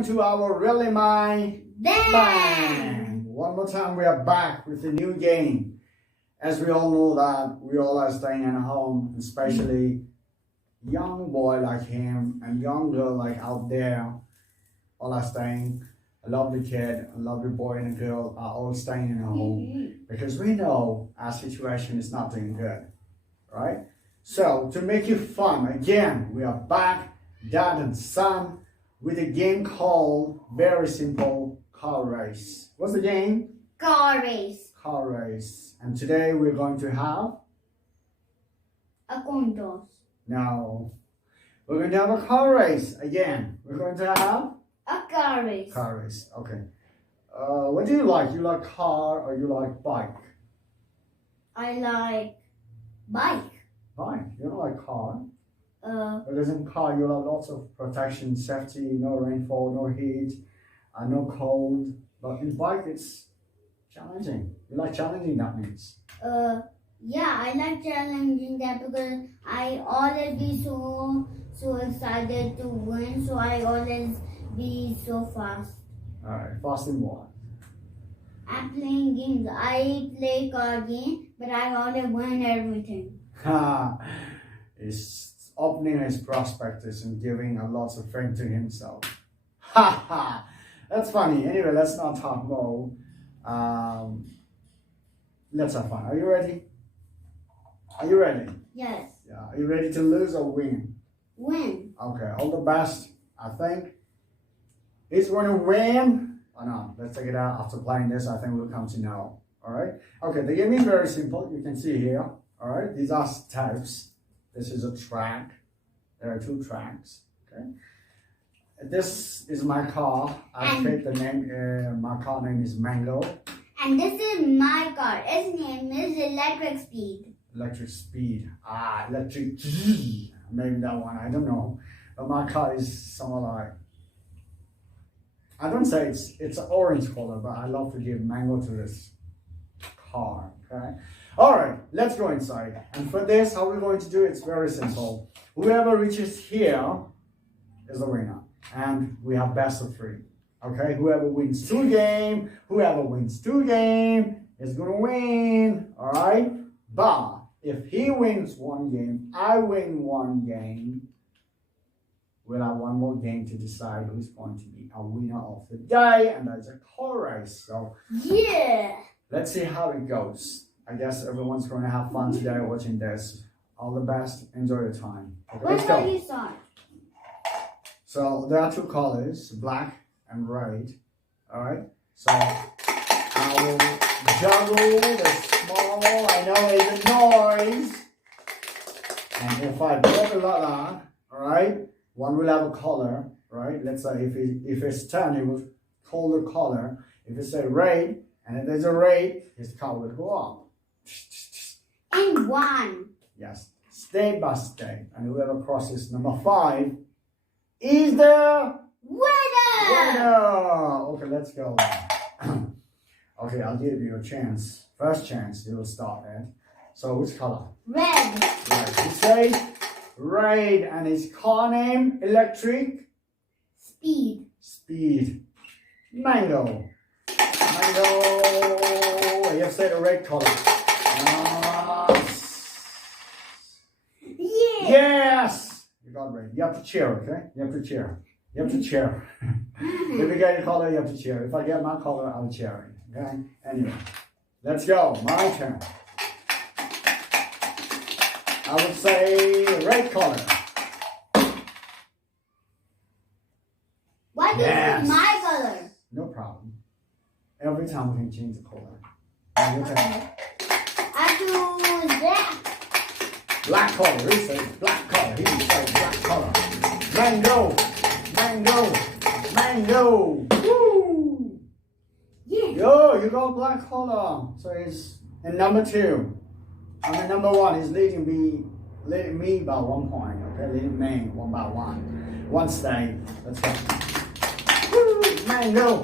welcome to our Really My Bang! One more time, we are back with a new game. As we all know that we all are staying at home, especially young boy like him and young girl like out there, all are staying. A lovely kid, a lovely boy and a girl are all staying at home because we know our situation is not doing good, right? So to make it fun, again, we are back, dad and son, with a game called, very simple, car race. What's the game? Car race. Car race. And today we're going to have? A coin toss. No. We're going to have a car race. Again, we're going to have? A car race. Car race, okay. What do you like? You like car or you like bike? I like bike. Bike. You don't like car? Uh, In car you have lots of protection, safety, no rainfall, no heat, no cold. But in bike it's challenging. You like challenging, that means. yeah, I like challenging that because I always be so excited to win. So I always be so fast. Alright, fast in what? I'm playing games. I play card game, but I always win everything. He's opening his prospectus and giving a lot of fame to himself. Ha ha! That's funny. Anyway, let's not talk more. Let's have fun. Are you ready? Are you ready? Yes. Yeah. Are you ready to lose or win? Win. Okay, all the best. I think he's going to win or not. Let's check it out. After playing this, I think we'll come to know. All right. Okay, the game is very simple. You can see here. All right. These are types. This is a track. There are two tracks. Okay. This is my car. I picked the name. My car name is Mango. And this is my car. Its name is Electric Speed. Electric Speed. Electric. Maybe that one. I don't know. But my car is somewhat like. I don't say it's an orange color, but I love to give mango to this car. Okay. All right, let's go inside. And for this, how we're going to do it, it's very simple. Whoever reaches here is the winner. And we have best of 3. Okay, whoever wins 2 games is going to win. All right, but if he wins 1 game, I win 1 game, we'll have 1 more game to decide who's going to be a winner of the day. And that's a car race. So yeah, let's see how it goes. I guess everyone's going to have fun today watching this. All the best. Enjoy your time. Okay, let's go. you start? So there are 2 colors, black and red. All right. So I will juggle the small. I know it's a noise. And if I blow it like that, all right, one will have a color, right? Let's say if it's 10, it will call the color. If it's a red, and if there's a red, his color will go up. And 1. Yes, step by step. And whoever crosses number 5 is the winner. Okay, let's go. Okay, I'll give you a chance. First chance, you will start it. So which color? Red. Right, you say red, and his car name, Electric Speed. Speed. Mango. You have said a red color. Yes! You got red. You have to cheer, okay? You have to cheer. You have to cheer. If you get your color, you have to cheer. If I get my color, I'll cheer it. Okay? Anyway, let's go. My turn. I would say red color. Why this is my color? No problem. Every time we can change the color. Okay. I choose black. Black color. He says black color. He says black color. Mango. Mango. Mango. Woo! Yeah. Yo, you got black color. So it's in number 2. I mean number 1 is leading me by 1 point. Okay, leading me 1 by 1. 1 stay. Let's go. Woo! Mango.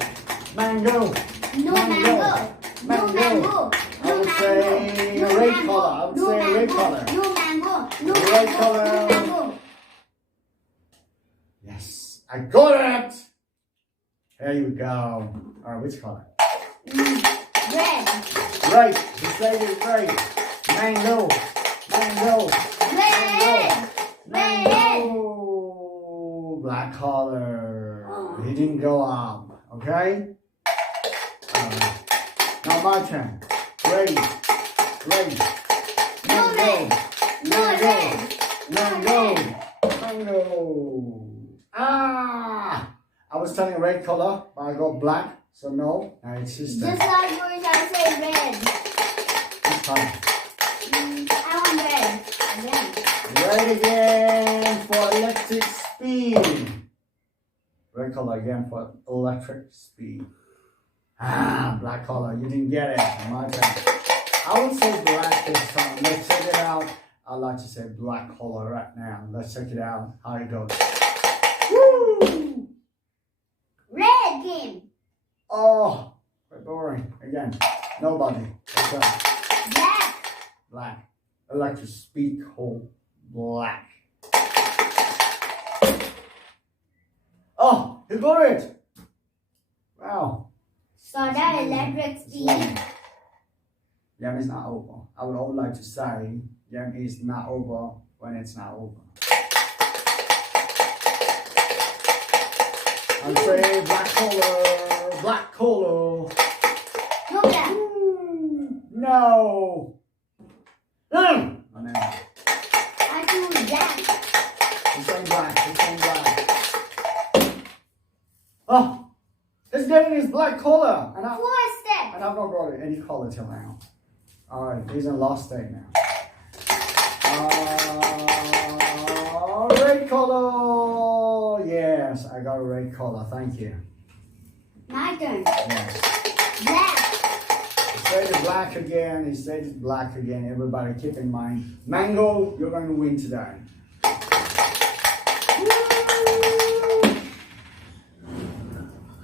Mango. No mango. No mango. I would say red color. I would say red color. No mango. No Red mango. color. No mango. Yes, I got it. There you go. Alright, which color? Red. Right. The shade is right. Mango. Mango. Red. Mango. Black color. He didn't go up. Okay? Now my turn. Ready. Ready. No red. No red. Mango. Mango. Ah! I was telling red color, but I got black, so no. Now it's just Just like yours, I say red. this time. I want red. Again. Red again for electric speed. Red color again for electric speed. Ah, black color. You didn't get it. My turn. I would say black this time. Let's check it out. I'd like to say black color right now. Let's check it out. How it goes. Woo! Red game. Oh, quite boring. Again, nobody. What's up? Black. Black. Electric speed called black. Oh, you got it. Wow. So that electric speed. Game is not over. I would all like to say game is not over when it's not over. I'm saying black color. Black color. No black. No. No. Oh, no. I do black. It's on black. It's on black. Oh, this game is black color. And Four steps. I've not got any color till now. Alright, he's in last state now. Red color. Yes, I got a red color. Thank you. My turn. Yes. Black. He said it's black again. He said it's black again. Everybody keep in mind. Mango, you're going to win today.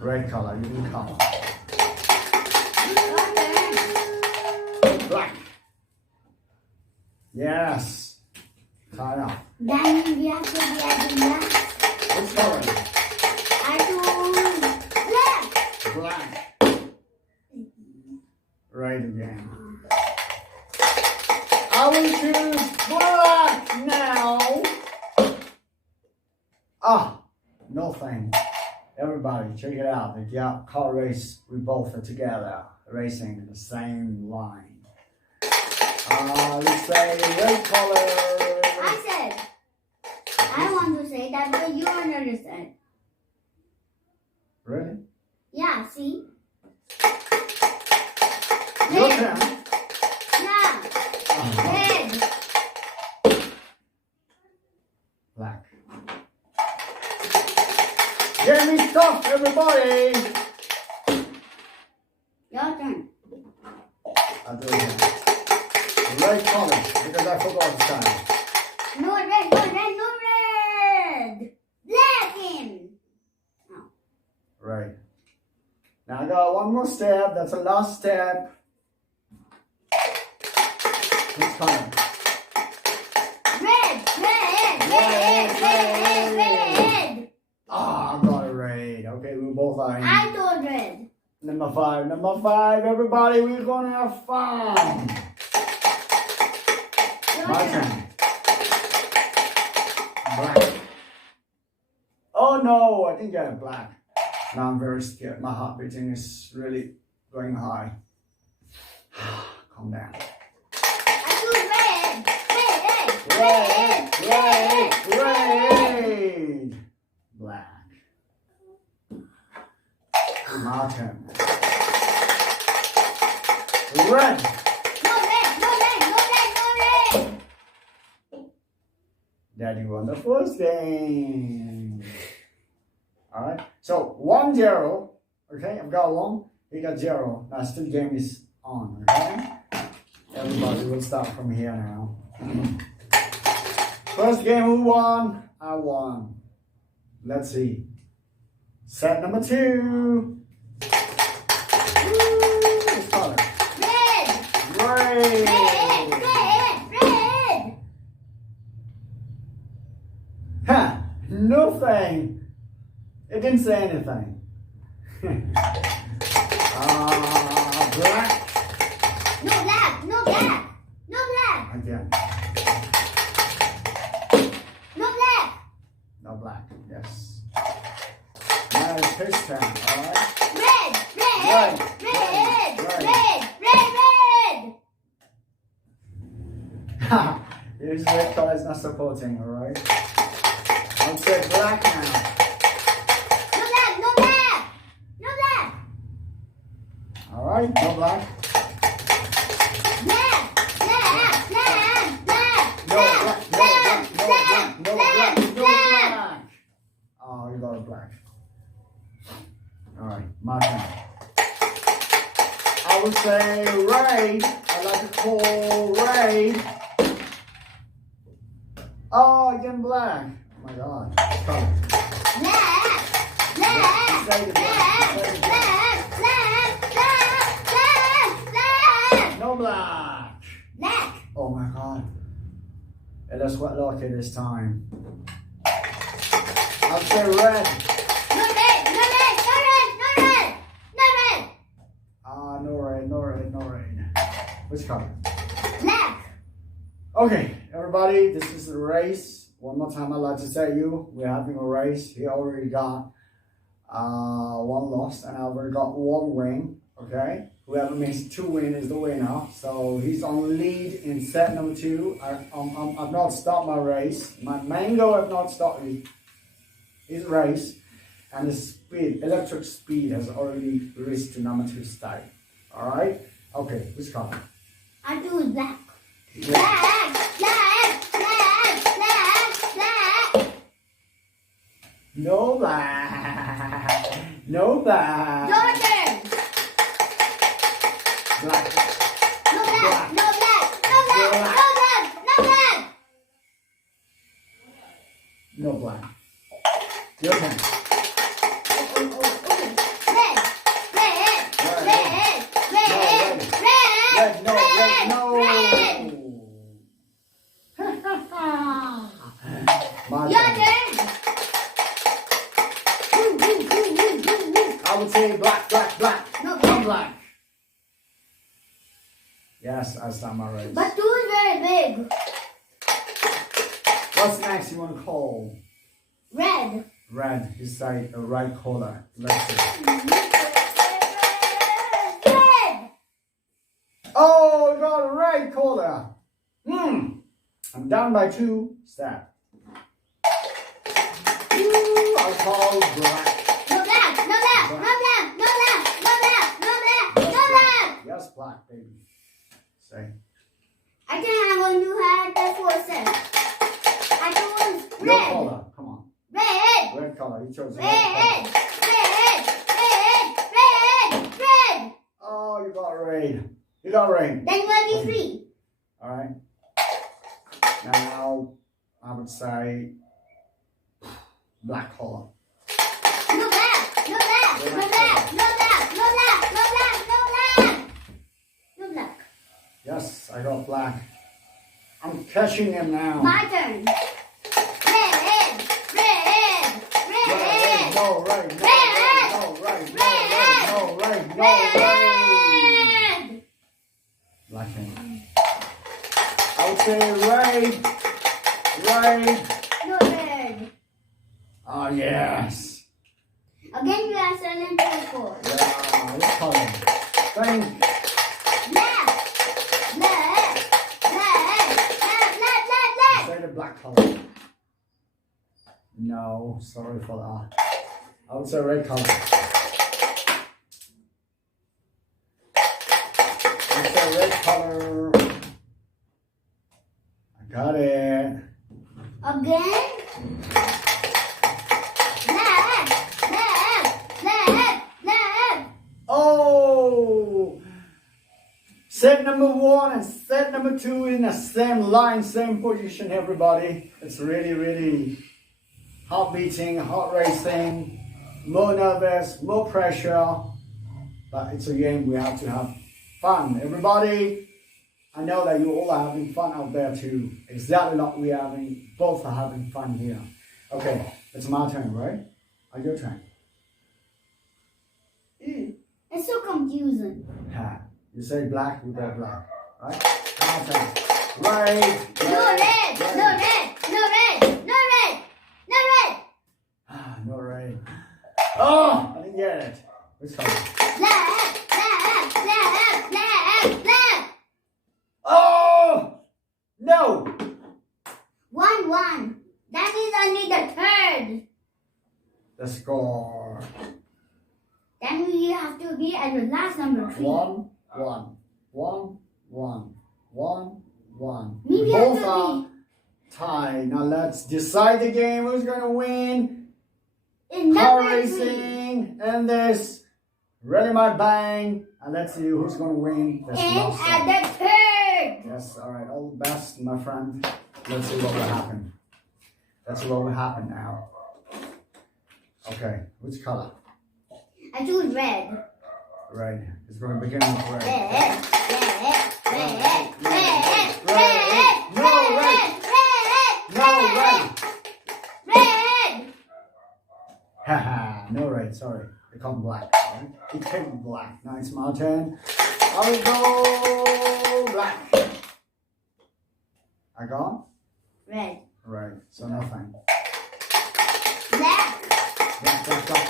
Red color, you can color. Black. Yes. Tie up. That means we have to be adding black. Which color? I do black. Black. Right again. I will choose black now. Ah, no thanks. Everybody, check it out. The car race, we both are together, racing in the same line. Let's say red color. I said. I want to say that, but you understand. Really? Yeah, see? Your Red. turn. Yeah. Red. Black. Give me stuff, everybody. Your turn. I'll do it again. Red color, because I forgot this time. No red, no red, no red. Black in. Right. Now I got one more step. That's the last step. Which color? Red, red. Ah, I got it red. Okay, we both are in. I told red. Number five, everybody, we're gonna have fun. My turn. Black. Oh no, I didn't get it black. Now I'm very scared. My heart beating is really going high. Calm down. I choose red. Black. My turn. Red. No red. Daddy won the first game. Alright, so 1-0. Okay, I've got 1. He got 0. Now still the game is on. Okay? Everybody will start from here now. First game, who won? I won. Let's see. Set number 2. Which color? Red. Red. Ha! No thing. It didn't say anything. Black. No black. No black. No black. Again. No black. No black. Yes. Now it's his turn. All right. Red. Red. Red. Red. Red. Red. Red. Red. Here's red color is not supporting. All right. I'll say black now. No black. No black. No black. All right. No black. Black. Black. Black. Black. No black. No black. No black. No black. No black. Oh, you got a black. All right. My turn. I would say red. I like to call red. Oh, again black. Oh my God. Color. Black. Black. Say the black. Say the black. No black. Black. Oh my God. It looks quite lucky this time. I'll say red. No red. No red. No red. No red. No red. No red, no red, no red. Which color? Black. Okay, everybody, this is the race. One more time I'd like to tell you, we're having a race. He already got one loss and I already got one win. Okay? Whoever makes 2 wins is the winner. So he's on lead in set number 2. I've not stopped my race. My mango have not stopped his race. And the speed, electric speed has already reached to number 2 state. Alright? Okay, which color? I do black. Yeah. Black. Black. Black. Black. Black. No black. No black. Jordan. Black. No black. No black. No black. No black. No black. No black. Your turn. Red, no, red, no. My Your turn. turn. I would say black, black, black. No I'm black. black. Yes, I start my race. But 2 is very big. What's next you want to call? Red. Red, you say a red color. Let's see. Red. Oh, we got a red color. I'm down by 2 steps. I'll call black. No black. No black. No black. No black. No black. No black. No black. Yes, black, baby. Say. I think I'm going to have that 4 cents. I chose Your red. color. Come on. Red. Red color. You chose red Red. color. Red. Red. Red. Red. Oh, you got red. You got red. Then you will be free. Alright. Now, I would say black color. No black. No black. No black. No black. No black. No black. No black. No black. Yes, I got black. I'm catching him now. My turn. Red. Red. Red. Red, no, red, no, Red. red, no, red, no, red, no, red, no, red. Red. Black hand. I would say red. Red. No red. Oh, yes. Again, we are selling 4. Yeah, this color. Thank. Black. Black. Black. Black. Black. Say the black color. No, sorry for that. I would say red color. I would say red color. I got it. Again. Black. Black. Black. Black. Oh! Set number 1 and set number 2 in the same line, same position, everybody. It's really, really heart beating, heart racing, more nervous, more pressure. But it's a game we have to have fun. Everybody, I know that you all are having fun out there too. Exactly like we are having, both are having fun here. Okay, it's my turn, right? Or your turn? It's so confusing. Ha. You say black, you go black. Right? Okay. Red. No red. No red. No red. No red. No red. Ah, no red. Oh, I didn't get it. Which color? Black. Black. Black. Black. Black. Oh! No! 1-1. That is only the third. The score. Then we have to be at the last number 3. 1, 1. 1, 1. 1, 1. Me, we Both have to are tied. Now let's decide the game. Who's going to win? In Car number 3. racing and this. Ready my bang. And let's see who's going to win this And last at one. the third. Yes, alright. All the best, my friend. Let's see what will happen. Let's see what will happen now. Okay, which color? I choose red. Red. It's going to begin with red. Red. Red. Red. Red. Red. Red. Red. No, red. No, red. Red. Haha, no red, sorry. It become black. Right? It became black. Now it's my turn. I will go black. I gone? Red. Right, so nothing. Black. Black, black, black.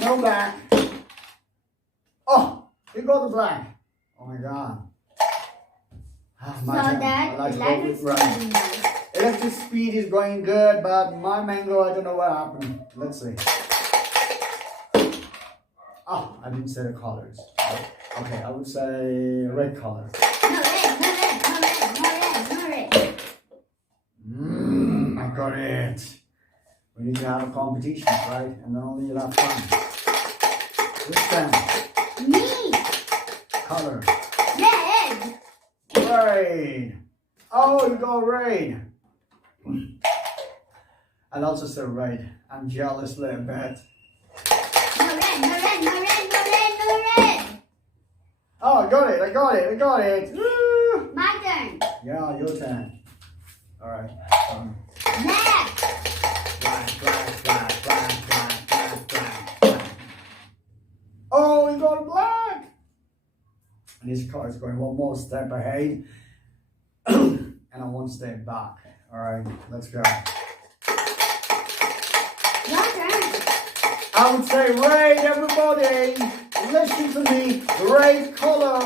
No black. Oh, we got the black. Oh my god. Ah, So my turn. that I like to go electric with red. speed. Electric speed is going good, but my mango, I don't know what happened. Let's see. Oh, I didn't say the colors. Okay, I would say red color. No red. No red. No red. No red. No red. I got it. We need to have a competition, right? And then only you'll have fun. This time, Me. color. Red. Red. Oh, you got red. I'll also say red. I'm jealous a little bit. No red. No red. No red. No red. No red. Oh, I got it. I got it. I got it. Woo! My turn. Yeah, your turn. All right. Black. Black, black, black, black, black, black, black, black. Oh, we got black. And his car is going one more step ahead. And I'm one step back. All right, let's go. Your turn. I would say red, everybody. Listen to me. Red color.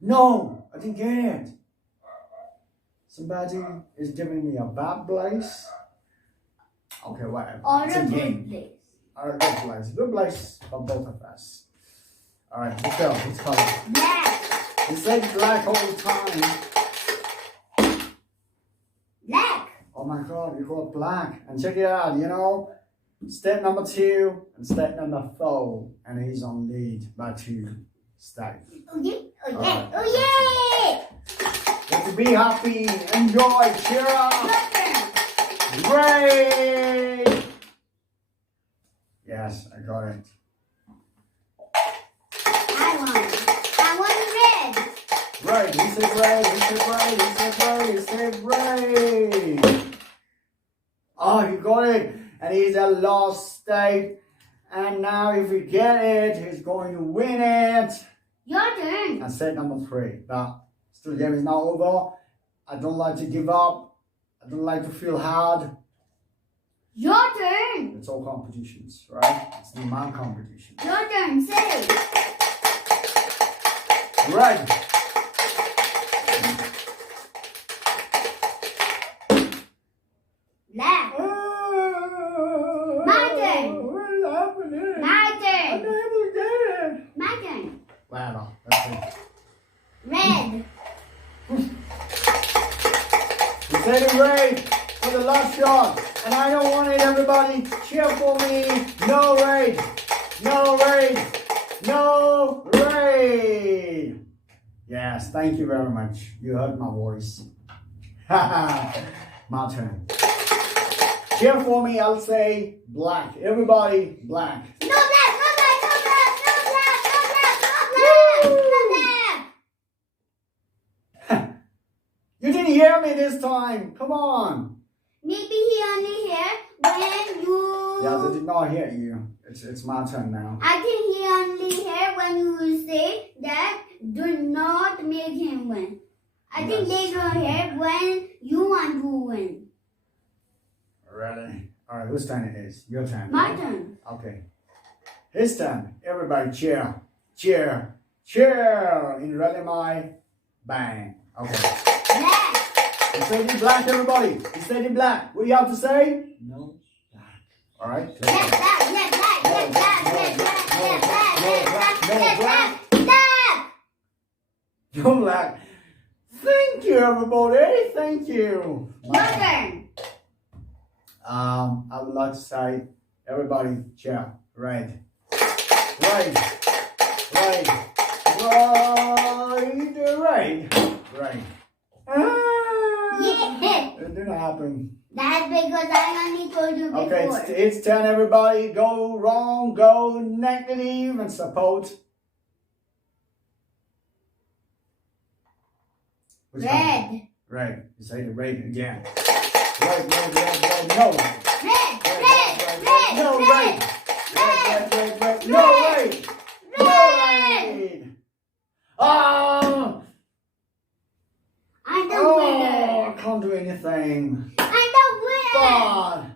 No, I didn't get it. Somebody is giving me a bad place. Okay, whatever. Or It's a a good game. place. All right, good place. Good place for both of us. All right, let's go. Which color? Black. You say black all the time. Black. Oh my God, you got black. And check it out, you know, step number 2 and step number 4. And he's on lead by 2 steps. Oh yeah. Oh yeah. Alright. Oh yeah. Let's be happy. Enjoy. Cheer up. Your turn. Great. Yes, I got it. I want red. Right, he said red, he said red, he said red, he said red. Oh, he got it. And he's at last state. And now if we get it, he's going to win it. Your turn. And set number 3. But still, the game is not over. I don't like to give up. I don't like to feel hard. Your turn. It's all competitions, right? It's the man competition. Your turn. Say. Red. Black. My turn. What is happening? My I'm turn. not able to get it. My turn. Wow, that's it. Red. We said it red for the last shot. And I don't want it, everybody. Cheer for me. No red. No red. No red. Yes, thank you very much. You heard my voice. My turn. Cheer for me, I'll say black. Everybody, black. No black. No black. No black. No black. No black. No black. No black. You didn't hear me this time. Come on. Maybe he only here when you Yeah, they did not hear you. It's my turn now. I think he only heard when you say that do not make him win. I think they don't hear when you want to win. Ready? Alright, whose turn it is? Your turn. My right? turn. Okay. His turn. Everybody cheer. Cheer. Cheer. In ready my bang. Okay. Black. You said in black, everybody. You said in black. What do you have to say? No black. Alright? Black, black, black, black, black, black, black, black, black, black, black, black. No black. Thank you, everybody. Thank you. Your turn. I would like to say, everybody cheer. Red. Red. Red. Red. Red. Yeah. It didn't happen. That's because I only told you before. Okay, it's 10, everybody. Go wrong, go negative, and support. Which one? Red. Red. You say the red again. Red. No. Red. No red. Red. No red. No red. Oh. I'm the Oh, winner. I can't do anything. I'm the winner. God.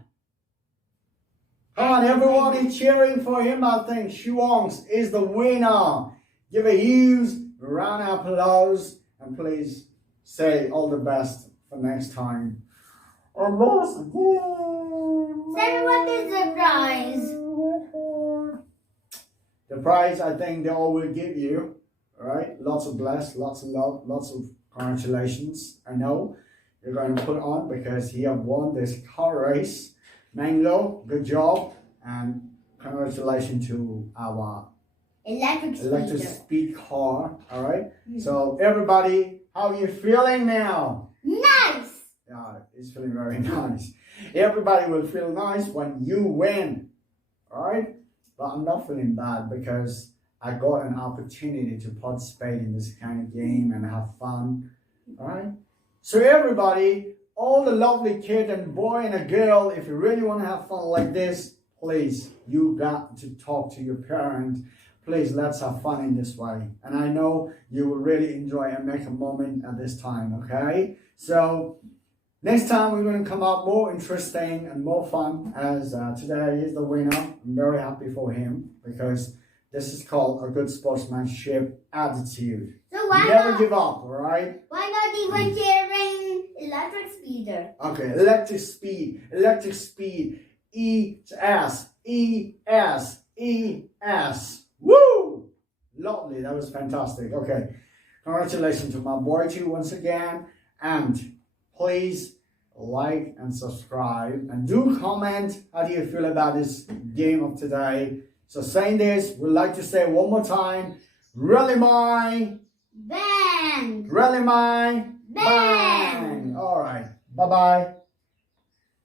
Come on, everyone is cheering for him. I think Shiwongsh is the winner. Give a huge round of applause and please say all the best for next time. And once again, Tell me what is the prize? the prize I think they all will give you. Alright? Lots of bless, lots of love, lots of congratulations. I know you're going to put on because he have won this car race. Mango, good job, and congratulations to our Electric speed car. All right. So everybody, how are you feeling now? Nice. Yeah, it's feeling very nice. Everybody will feel nice when you win. All right. But I'm not feeling bad because I got an opportunity to participate in this kind of game and have fun. All right. So everybody, all the lovely kid and boy and a girl, if you really want to have fun like this, please, you got to talk to your parent. Please, let's have fun in this way. And I know you will really enjoy and make a moment at this time, okay? So, next time we're going to come up more interesting and more fun as today is the winner. I'm very happy for him because this is called a good sportsmanship attitude. So why Never not? give up, all right? Why not even cheering electric speeder? Okay, electric speed, E-S, E-S, E-S. Woo! Lovely, that was fantastic. Okay, congratulations to my boy too once again. And please like and subscribe. And do comment how do you feel about this game of today. So saying this, we'd like to say one more time. Really my Bang! Really my Bang! All right, bye-bye.